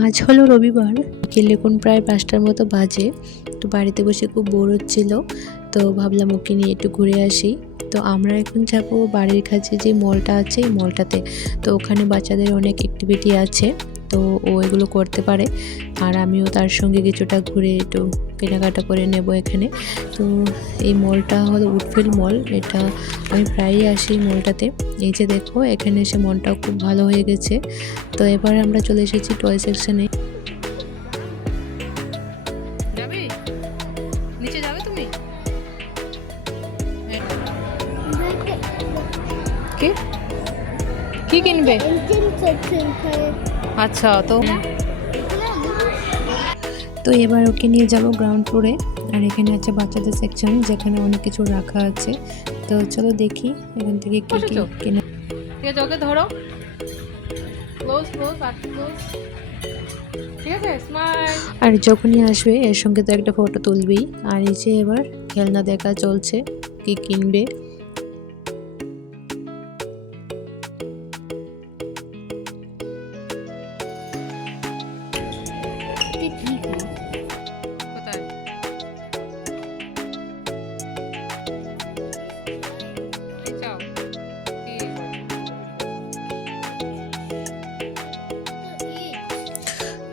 আজ হলো রবিবার, বিকেল এখন প্রায় পাঁচটার মতো বাজে। তো বাড়িতে বসে খুব বোর হচ্ছিল। তো ভাবলাম ওকে নিয়ে একটু ঘুরে আসি। তো আমরা এখন যাব বাড়ির কাছে যে মলটা আছে, এই মলটাতে তো ওখানে বাচ্চাদের অনেক অ্যাক্টিভিটি আছে। তো ও এগুলো করতে পারে। আর আমিও তার সঙ্গে কিছুটা ঘুরে একটু কেনাকাটা করে নেব এখানে। তো এই মলটা হলো উডফিল্ড মল। এটা আমি প্রায়ই আসি এই মলটাতে। এই যে দেখো এখানে এসে মনটাও খুব ভালো হয়ে গেছে। তো এবার আমরা চলে এসেছি টয় সেকশনে যাবে? নিচে যাবে তুমি? কি? কি কিনবে? আচ্ছা তো? তো এবার ওকে নিয়ে যাব গ্রাউন্ড ফ্লোরে আর এখানে আছে বাচ্চাদের সেকশন যেখানে অনেক কিছু রাখা আছে। তো চলো দেখি এখান থেকে কি কি? কেনা ঠিক আছে ওকে ধরো। ক্লোজ ক্লোজ আর ক্লোজ আর যখনই আসবে এর সঙ্গে তো একটা ফটো তুলবেই। আর এই যে এবার খেলনা দেখা চলছে কি কিনবে।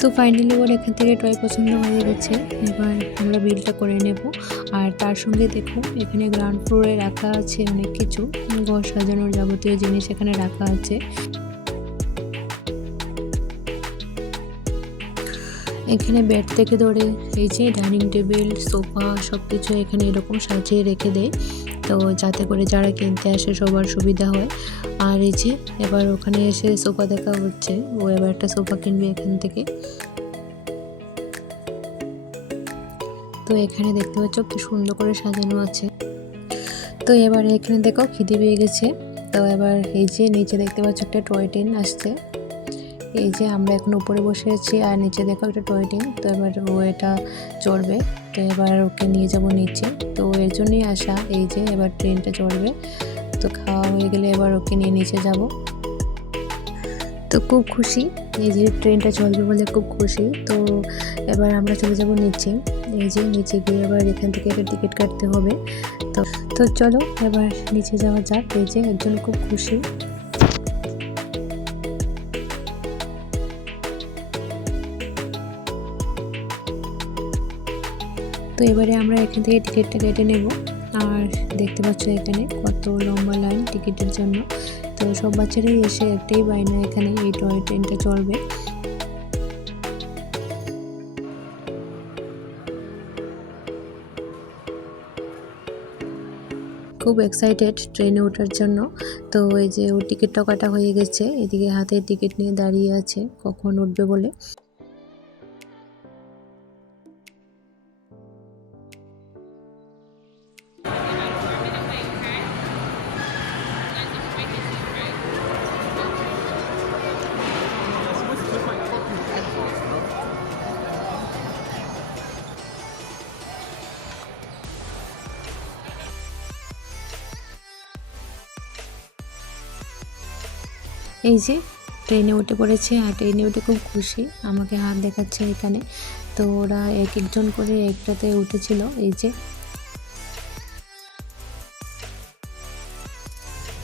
তো ফাইনালি ওর এখান থেকে টয় পছন্দ হয়ে গেছে। এবার আমরা বিলটা করে নেব। আর তার সঙ্গে দেখো এখানে গ্রাউন্ড ফ্লোরে রাখা আছে অনেক কিছু। ঘর সাজানোর যাবতীয় জিনিস এখানে রাখা আছে। এখানে বেড থেকে ধরে এই যে ডাইনিং টেবিল সোফা সব কিছু এখানে এরকম সাজিয়ে রেখে দেয়। তো যাতে করে যারা কিনতে আসে সবার সুবিধা হয়। আর এই যে, এবার ওখানে এসে সোফা দেখা হচ্ছে। ও এবার একটা সোফা কিনবে এখান থেকে। তো এখানে দেখতে পাচ্ছ কি সুন্দর করে সাজানো আছে। তো এবার এখানে দেখো খিদে পেয়ে গেছে। তো এবার এই যে নিচে দেখতে পাচ্ছ একটা টয় ট্রেন আসছে। এই যে আমরা এখন উপরে বসে আছি আর নিচে দেখো একটা টয় ট্রেন তো এবার ও এটা চড়বে। তো এবার ওকে নিয়ে যাব নিচে। তো এর জন্যই আসা, এই যে এবার ট্রেনটা চড়বে। তো খাওয়া হয়ে গেলে এবার ওকে নিয়ে নিচে যাব। তো খুব খুশি, এই যে ট্রেনটা চলবে বলে খুব খুশি। তো এবার আমরা চলে যাব নিচে। এই যে নিচে গিয়ে এবার এখান থেকে একটা টিকিট কাটতে হবে। তো তো চলো এবার নিচে যাওয়া যাক। এই যে একজন খুব খুশি। তো এবারে আমরা এখান থেকে টিকিটটা কেটে নেব। আর দেখতে পাচ্ছ এখানে কত লম্বা লাইন টিকিটের জন্য। তো সব বাচ্চারাই এসে একটাই বায়না এখানে এই টয় ট্রেনটা চলবে। খুব এক্সাইটেড ট্রেনে ওঠার জন্য। তো এই যে ও টিকিটটা কাটা হয়ে গেছে, এদিকে হাতে টিকিট নিয়ে দাঁড়িয়ে আছে, কখন উঠবে বলে। এই যে ট্রেনে উঠে পড়েছে আর ট্রেনে উঠে খুব খুশি। আমাকে হাত দেখাচ্ছে এখানে। তো ওরা এক একজন করে একটাতে উঠেছিল, এই যে।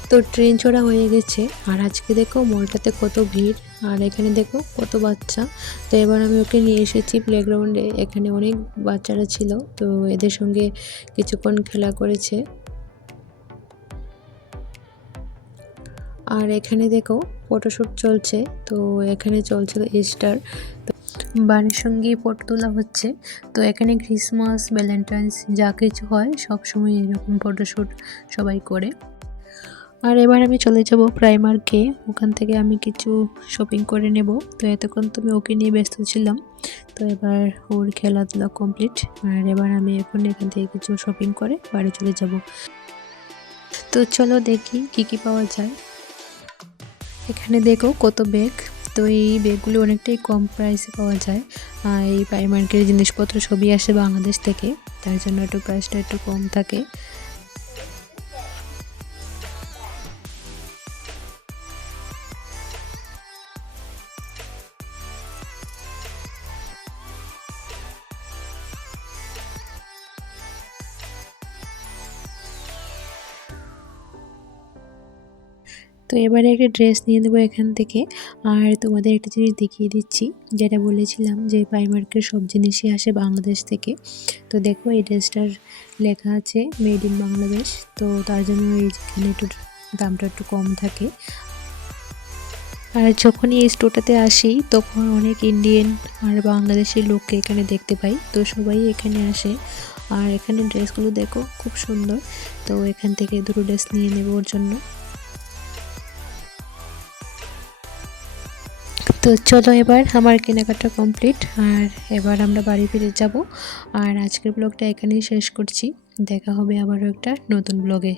তো ট্রেন চড়া হয়ে গেছে। আর আজকে দেখো মলটাতে কত ভিড়, আর এখানে দেখো কত বাচ্চা। তো এবার আমি ওকে নিয়ে এসেছি প্লেগ্রাউন্ডে এখানে অনেক বাচ্চারা ছিল, তো এদের সঙ্গে কিছুক্ষণ খেলা করেছে। আর এখানে দেখো ফটোশ্যুট চলছে, তো এখানে চলছিল ইস্টার বাড়ির সঙ্গে ফটো তোলা হচ্ছে। তো এখানে ক্রিসমাস ভ্যালেন্টাইন্স যা কিছু হয় সবসময় এরকম ফটোশ্যুট সবাই করে। আর এবার আমি চলে যাব প্রাইমারকে ওখান থেকে আমি কিছু শপিং করে নেব। তো এতক্ষণ তো আমি ওকে নিয়ে ব্যস্ত ছিলাম। তো এবার ওর খেলাধুলা কমপ্লিট আর এবার আমি এখন এখান থেকে কিছু শপিং করে বাড়ি চলে যাব। তো চলো দেখি কি কি পাওয়া যায়। এখানে দেখো কত ব্যাগ তো এই ব্যাগগুলো অনেকটাই কম প্রাইসে পাওয়া যায়। আর এই প্রাইমার্কের জিনিসপত্র সবই আসে বাংলাদেশ থেকে। তার জন্য একটু প্রাইসটা একটু কম থাকে। তো এবারে একটা ড্রেস নিয়ে নেব এখান থেকে। আর তোমাদের একটা জিনিস দেখিয়ে দিচ্ছি। যেটা বলেছিলাম যে প্রাইমার্কের সব জিনিসই আসে বাংলাদেশ থেকে। তো দেখো এই ড্রেসটার লেখা আছে মেড ইন বাংলাদেশ তো তার জন্য এইখানে একটু দামটা একটু কম থাকে। আর যখনই এই স্টোরটাতে আসি, তখন অনেক ইন্ডিয়ান আর বাংলাদেশি লোককে এখানে দেখতে পাই। তো সবাই এখানে আসে। আর এখানে ড্রেসগুলো দেখো, খুব সুন্দর। তো এখান থেকে দুটো ড্রেস নিয়ে নেব ওর জন্য। তো চলো এবার আমার কেনাকাটা কমপ্লিট আর এবার আমরা বাড়ি ফিরে যাব। আর আজকের ব্লগটা এখানেই শেষ করছি। দেখা হবে আবারও একটা নতুন ব্লগে